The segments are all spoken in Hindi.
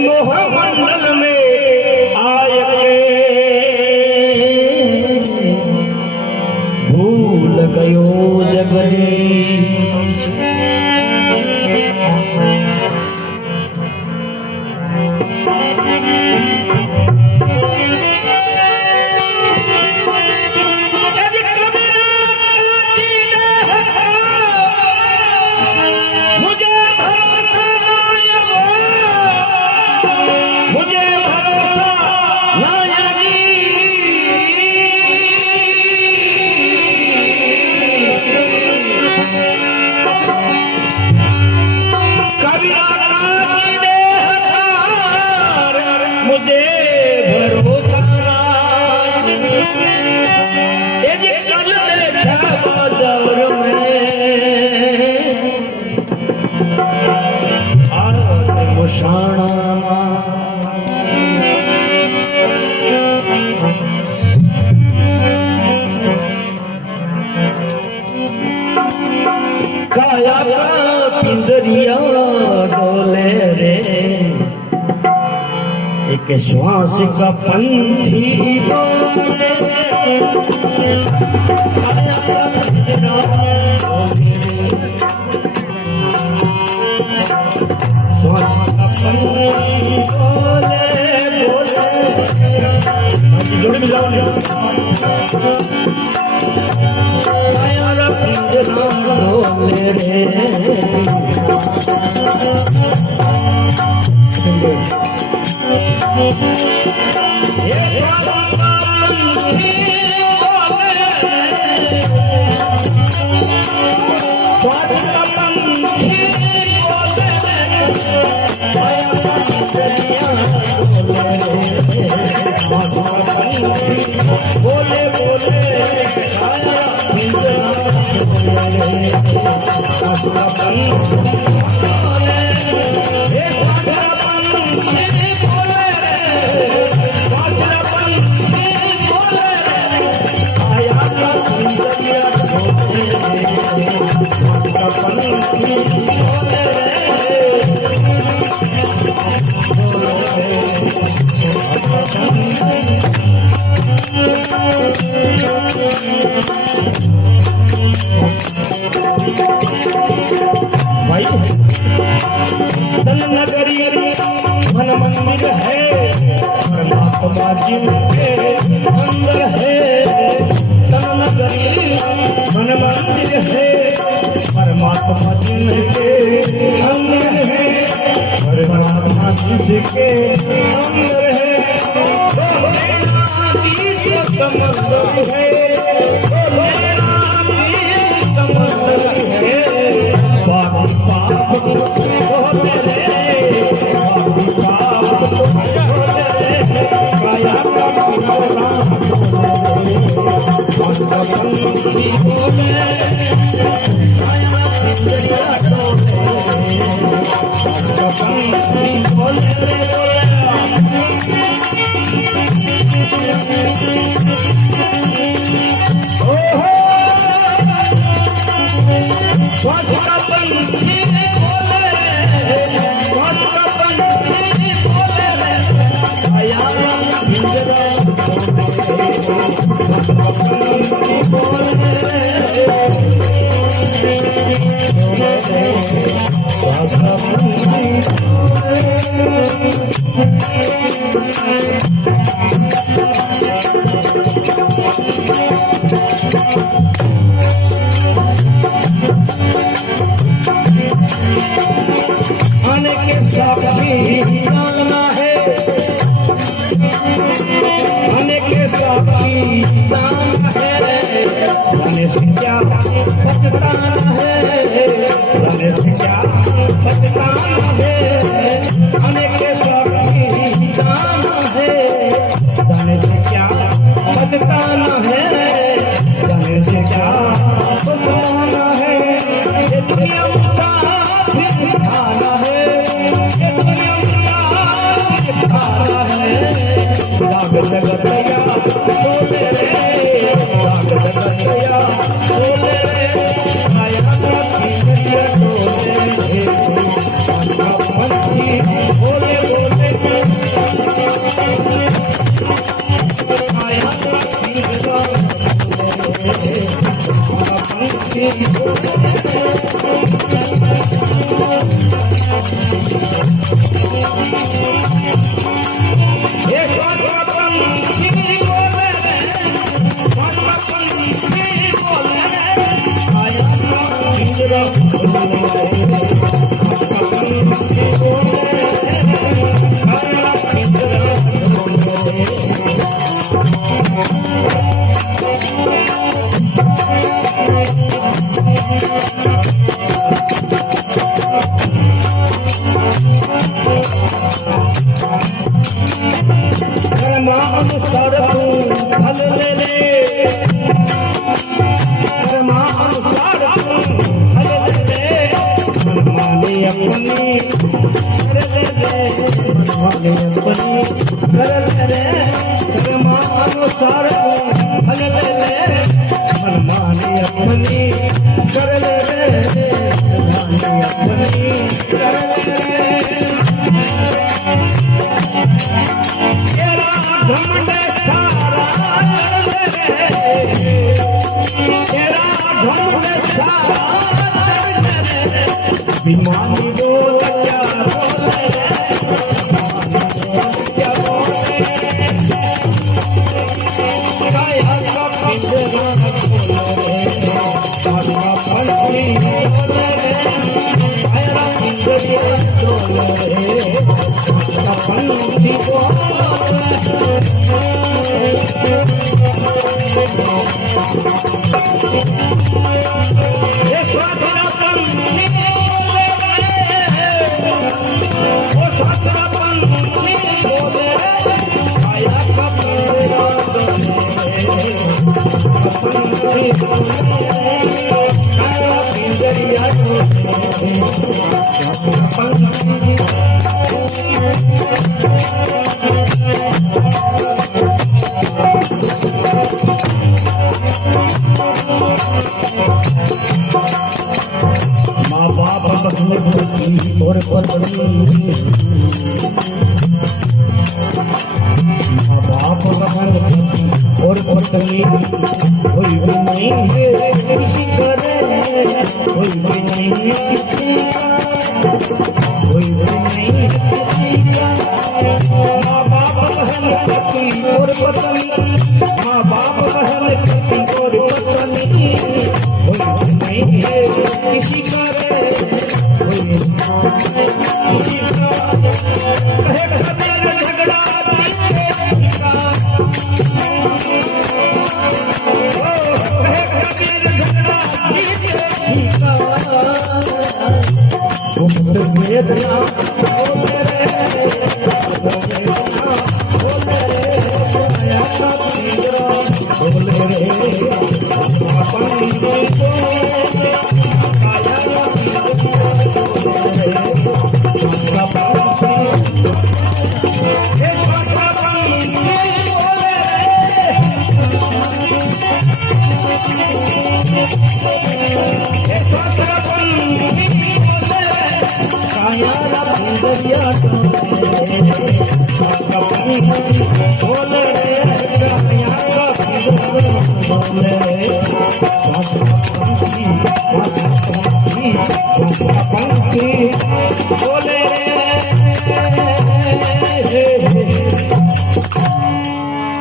मोहमंडल में आय के भूल गयो जगदीश। काया का पिंजरिया डोले रे, एक श्वास का पंछी बोले। काया का पिंजरा डोले रे, श्वास का पंछी बोले बोले। जोड़ी में जाओ नहीं। पिंजरा डोले रे, ये श्वास का पंछी बोले, श्वास का पंछी बोले, श्वास का पंछी बोले बोले। मन मंदिर है, परमात्मा जिनके अंदर है। तन नगरी मन मंदिर है, परमात्मा जिनके अंदर है, परमात्मा जिसके अंदर है। समंदर है, समंदर है, पाप पाप होते रे, काया का पिंजरा डोले, श्वास का पंछी बोले। काया पिंजरा डोले, श्वास का पंछी बोले बोले। श्वास का पंछी बोले, श्वास का पंछी बोले। काया का पिंजरा डोले, श्वास का पंछी बोले, श्वास का पंछी आने के साक्षी डालना है, आने के साक्षी डालना है। जाने से क्या पछताना है, जाने से क्या पछताना है। आने के साक्षी डालना है, जाने से क्या पछताना है, जाने से क्या पछताना है। ये दुनिया मुसाफिर खाना है, ये दुनिया मुसाफिर खाना है। राग जगतया सोले रे, राग जगतया सोले रे। काया का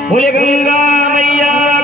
बोले गंगा मैया